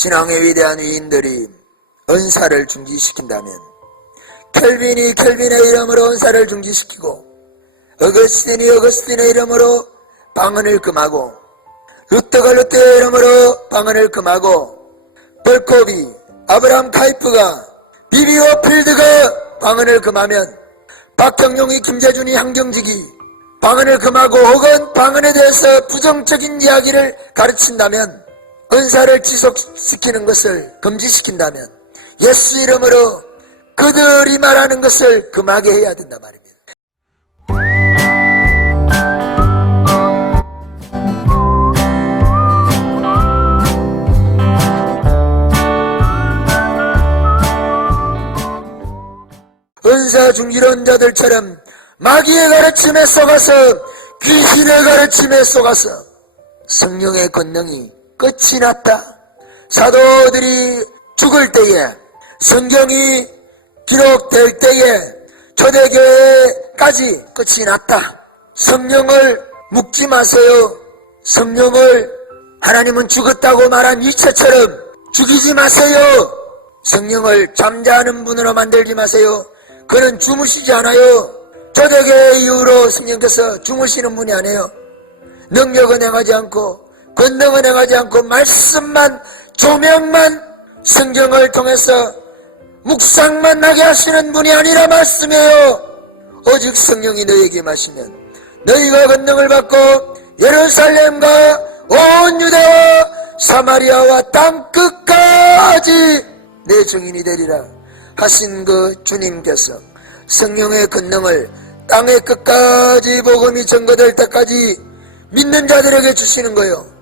신앙의 위대한 위인들이 은사를 중지시킨다면 켈빈이 켈빈의 이름으로 은사를 중지시키고 어거스틴이 어거스틴의 이름으로 방언을 금하고 루터가 루터의 이름으로 방언을 금하고 벌코비 아브라함 카이프가 비비오 필드가 방언을 금하면 박형용이 김재준이 한경직이 방언을 금하고 혹은 방언에 대해서 부정적인 이야기를 가르친다면 은사를 지속시키는 것을 금지시킨다면 예수 이름으로 그들이 말하는 것을 금하게 해야 된단 말입니다. 은사 중지론자들처럼 마귀의 가르침에 속아서 귀신의 가르침에 속아서 성령의 권능이 끝이 났다. 사도들이 죽을 때에 성경이 기록될 때에 초대교회까지 끝이 났다. 성령을 묵지 마세요. 성령을 하나님은 죽었다고 말한 이처처럼 죽이지 마세요. 성령을 잠자는 분으로 만들지 마세요. 그는 주무시지 않아요. 초대교회 이후로 성령께서 주무시는 분이 아니에요. 능력은 행하지 않고 권능은 행하지 않고 말씀만 조명만 성경을 통해서 묵상만 나게 하시는 분이 아니라 말씀이에요. 오직 성령이 너에게 마시면 너희가 권능을 받고 예루살렘과 온 유대와 사마리아와 땅 끝까지 내 증인이 되리라 하신 그 주님께서 성령의 권능을 땅의 끝까지 복음이 전거될 때까지 믿는 자들에게 주시는 거요.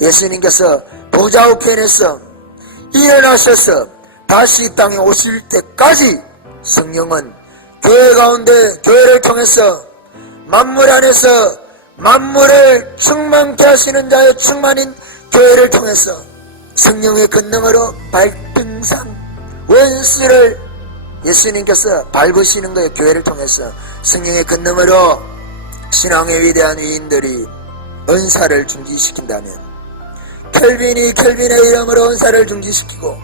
예수님께서 보좌 우편에서 일어나셔서 다시 이 땅에 오실 때까지 성령은 교회 가운데 교회를 통해서 만물 안에서 만물을 충만케 하시는 자의 충만인 교회를 통해서 성령의 권능으로 발등상 원수를 예수님께서 밟으시는 거예요. 교회를 통해서 성령의 권능으로 신앙의 위대한 위인들이 은사를 중지시킨다면 켈빈이 켈빈의 이름으로 은사를 중지시키고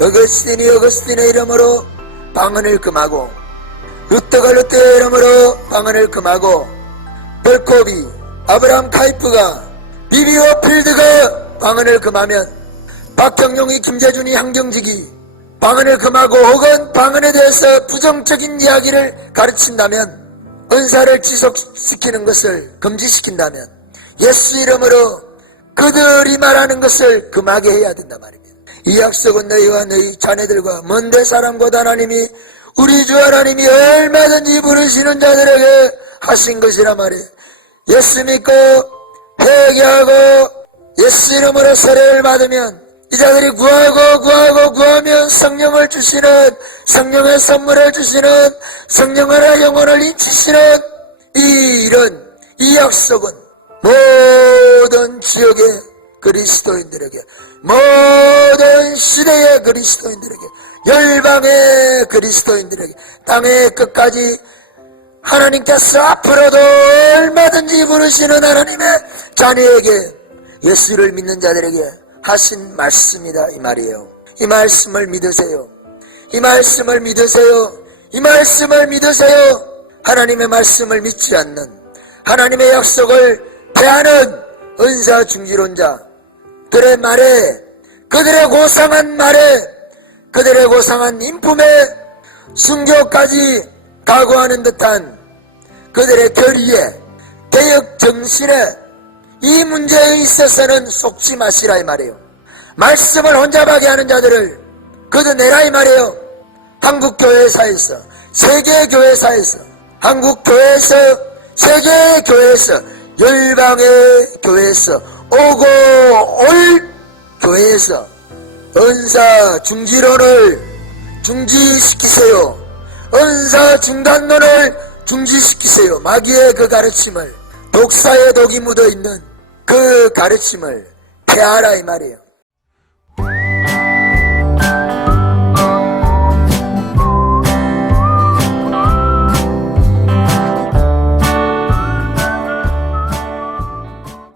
어거스틴이 어거스틴의 이름으로 방언을 금하고 루터가 루터의 이름으로 방언을 금하고 벌코비 아브라함 카이프가 비비오 필드가 방언을 금하면 박형용이 김재준이 한경직이 방언을 금하고 혹은 방언에 대해서 부정적인 이야기를 가르친다면 은사를 지속시키는 것을 금지시킨다면 예수 이름으로 그들이 말하는 것을 금하게 해야 된단 말입니다. 이 약속은 너희와 너희 자녀들과 먼데 사람과 하나님이 우리 주 하나님이 얼마든지 부르시는 자들에게 하신 것이라 말이에요. 예수 믿고 회개하고 예수 이름으로 세례를 받으면 이 자들이 구하고 구하고 구하면 성령을 주시는 성령의 선물을 주시는 성령을 영혼을 인치시는 이 일은 이 약속은 모든 지역의 그리스도인들에게 모든 시대의 그리스도인들에게 열방의 그리스도인들에게 땅의 끝까지 하나님께서 앞으로도 얼마든지 부르시는 하나님의 자녀에게 예수를 믿는 자들에게 하신 말씀이다 이 말이에요. 이 말씀을 믿으세요. 이 말씀을 믿으세요. 이 말씀을 믿으세요. 하나님의 말씀을 믿지 않는 하나님의 약속을 대하는 은사 중지론자 그들의 말에 그들의 고상한 말에 그들의 고상한 인품에 순교까지 각오하는 듯한 그들의 결의에 개혁 정신에 이 문제에 있어서는 속지 마시라 이 말이에요. 말씀을 혼잡하게 하는 자들을 걷어내라 이 말이에요. 한국 교회사에서 세계 교회사에서 한국 교회에서 세계 교회에서 열방의 교회에서 오고 올 교회에서 은사 중지론을 중지시키세요. 은사 중단론을 중지시키세요. 마귀의 그 가르침을 독사의 독이 묻어 있는 그 가르침을 폐하라 이 말이에요.